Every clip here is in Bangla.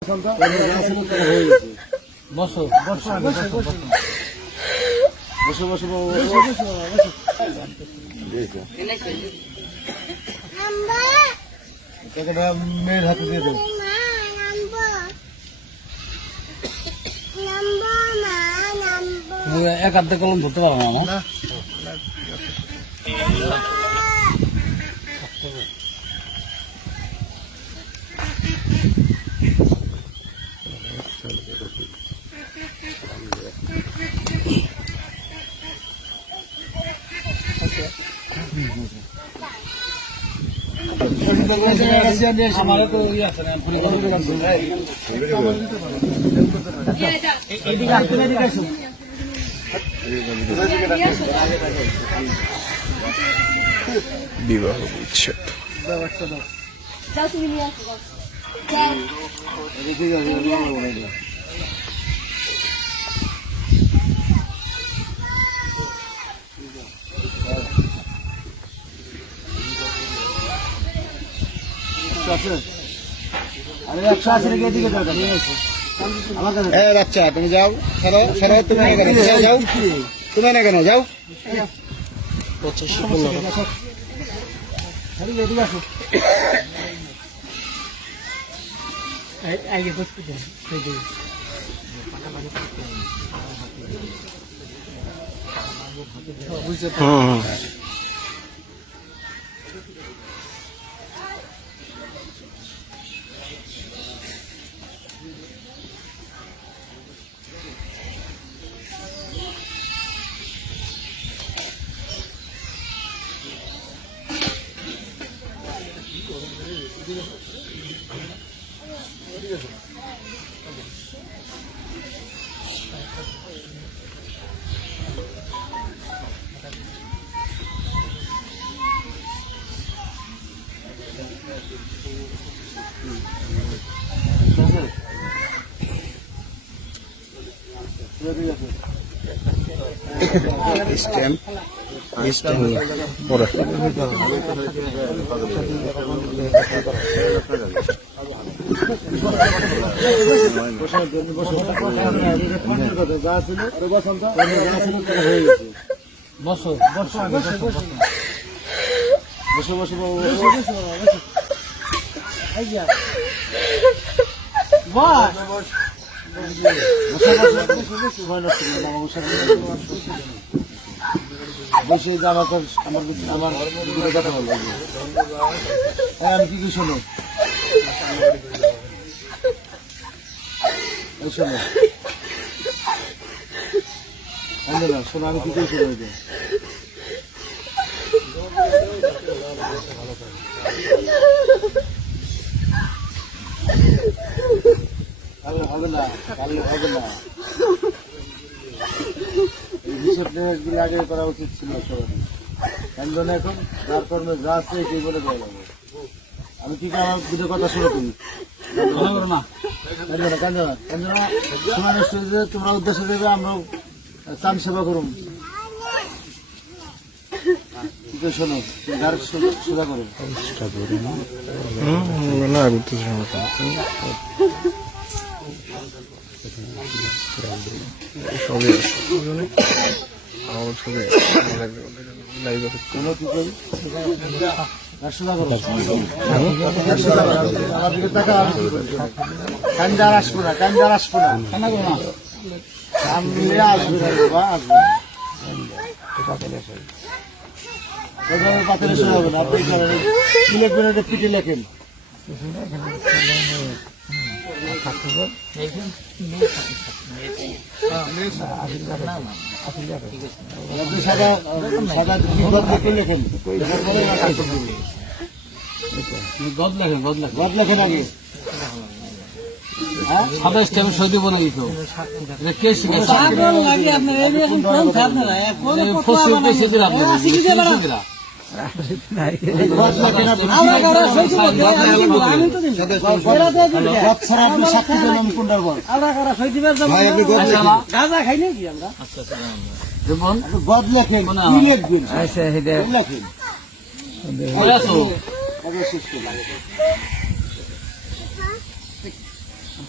বসো বসো বসো বসো মেয়ের হাতে দিয়ে দেবো। এক হাতে কলম ধরতে পারো না আমার। আমারও তো ইয়ে আছে না বিবাহ বিচ্ছেদ বাচ্চা তুমি যাও সরো সরো তুমি না কেন যাও তুমি না কেন যাও পরে বসো বসো বসো বসো বসে আমাকে আমার কথা বলবো। আমি কি কি শোনো শোনো শোনো আমি কি কি শোনো হবে না কালে হবে না এই আগে করা উচিত ছিল সবাই এখন যার কর্মে যা আছে সেই বলে দেওয়া যাবে। আমি কি আমার দুটো কথা শুনে তুমি না তোমরা উদ্দেশ্য দেবে আমরাও চান সেবা করুন শোনো যার সেবা করো না সবই আমার ছবি লাইভ কোনো কি করি কান্দার আসবো না কান্দার আসবো না কান্না করো না আসবে না বাবা আসবে পাতিলে শুরু হবে না আপনি কি লিখবেন এটা পিঠে লেখেন আপনি সাদা সাদা লেখেন গদ লেখেন গদ লেখেন আগে সাদা স্টেপে সৌদি বলে দিত কে শিখেছে গদ লেখেন লেখেন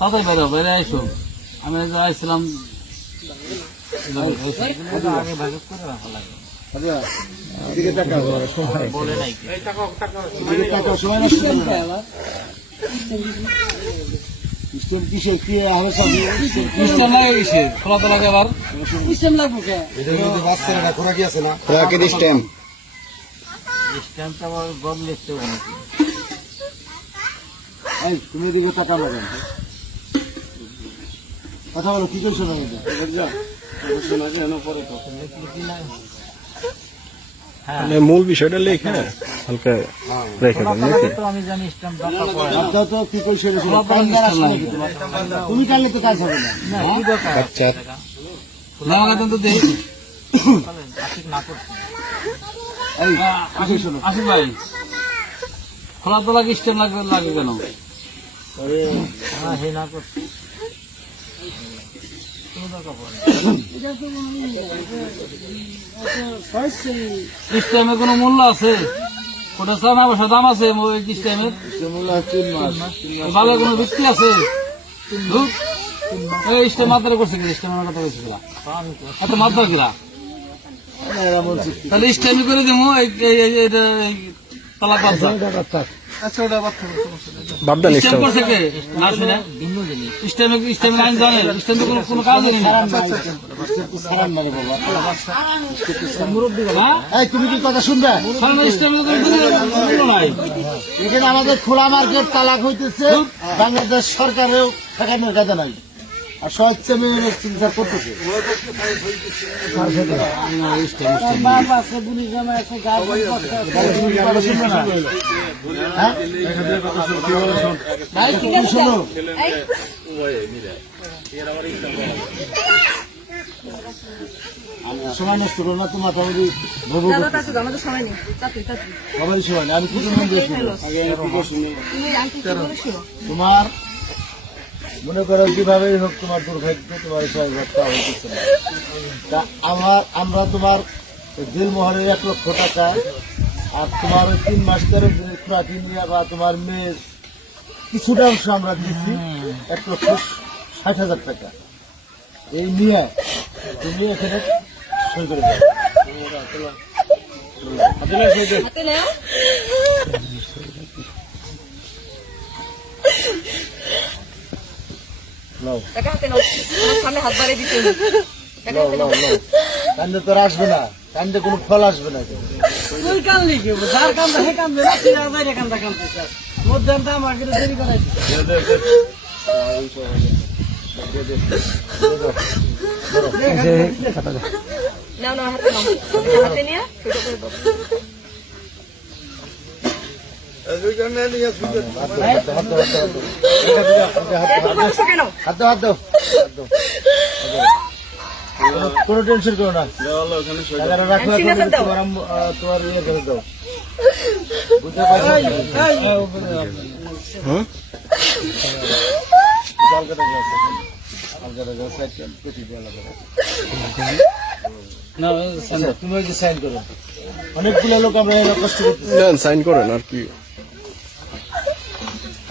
তাড়াতাড়ি বেরো, বেরে আইসো। আমি আসছিলাম আগে ভাগ করে রাখা লাগে। আচ্ছা, এদিকে তাকাও। বলে নাই কি? এদিকে তাকাও, সময় নষ্ট করো না। স্টেম কিসে কি হবে সব? সিস্টেম লাগে কিসে? খোলা তো লাগে আবার। এটার মধ্যে বাচ্চারা না খোরাকি আছে না? খোরাকির স্টেম। স্ট্যাম্পটা আবার গম লিখতে হবে নাকি? এই তুমি এদিকে তাকাও না কেন? কথা বলো, কি করছো না এটা? হ্যাঁ। মানে মূল বিষয়টা লেখা হালকা রেখে দেন নাকি? তো আমি জানি স্ট্যাম্প দরকার পড়ে না। আপনার তো কি করছো এটা শোনো। কান্দার আসবে নাকি তোমার? তুমি কানলে তো কাজ হবে না। না, কি দরকার? আচ্ছা। লাগাতে তো দেই। আশিক না করছি। এই কি করছো না? আশিক ভাই, খোলা তো লাগে স্ট্যাম্প লাগে কেন? হ্যাঁ, হে না করছি। স্ট্যাম্পের কোনো মূল্য আছে? ওটা চানা বসা দাম আছে ওই স্ট্যাম্পের? মূল্য 3 মাস। ভালো কোনো ভিত্তি আছে? ধুর, এই স্ট্যাম্প মাত্রা করছে কি? স্ট্যাম্পের কথা বলছে কিলা? এত মাত্রা কিলা? এরা বলছে কি? তাহলে স্ট্যাম্প করে দেবো তালাক বাচ্চা। বাদ দেন স্ট্যাম্প করছে কে? না শুনে স্ট্যাম্পের আইন জানে? স্ট্যাম্পে কোনো কাজ জানি না। সারান না রে বাবা। মুরব্বী হ্যাঁ, এই তুমি কি কথা শুনবে? স্ট্যাম্পে কোনো নাই। এখানে আমাদের খোলা মার্কেট তালাক হইতেছে, বাংলাদেশ সরকারেও ঠেকানোর কাজে নাই, আর স্বেচ্ছা মেয়ে চিন্তা করতেছে। তুমি কথা শুনবে না? হ্যাঁ? ভাই, তুমি শোনো। সময় নষ্ট করো না, তোমার family ভোগ করতেছে। আমাদের সময় নেই। সবারই সময় নেই। আমি কি জন্য বলছি? তুমি আন্টি কি বলেছো? তোমার মনে করো যেভাবেই হোক তোমার দুর্ভাগ্য, তোমার সহযোগিতা হইতেছে না। তা আমরা তোমার দিলমোহরের 1 লক্ষ টাকা আর তোমার ওই 3 মাস ধরে খোরাকি নিয়ে বা তোমার মেয়ের কিছুটা অংশ আমরা দিচ্ছি 1,60,000 টাকা। এই নিয়ে তুমি এখানে সই করে দাও। হাতে নাও। নাও, টাকা হাতে নাও। তোমার সামনে হাত বাড়িয়ে দিতে হবে। টাকা নাও, হাতে নাও, নাও। নাও। কান্দে তোর আসবে না, কান্দে কোনো ফল আসবে না। তুই কানলি কি? যার কান্দা হে কান্দে না, তুই আবার কান্দা কান্দে মধ্যে আমাকে দেরি করাইছি। নাও নাও হাতে নাও। হাতে নিয়ে শুরু করে দাও। এত বলছো কেন? হাত দাও। কোনো টেনশন করো না। টাকাটা রাখো, এখন তোমার ইয়ে করে দাও। বুঝতে পারছো? হুম? আলগাটা যাও, সাইড পেটি দিয়ে আলাদা রাখো। না, আচ্ছা, তুমি ওই যে সাইন করো। অনেকগুলো লোক আমরা এরা কষ্ট করতেছি। সাইন করেন আর কি?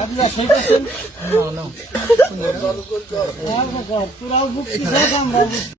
আপনারা সই করছেন? না, না। তোরাও বুঝছিস আমরা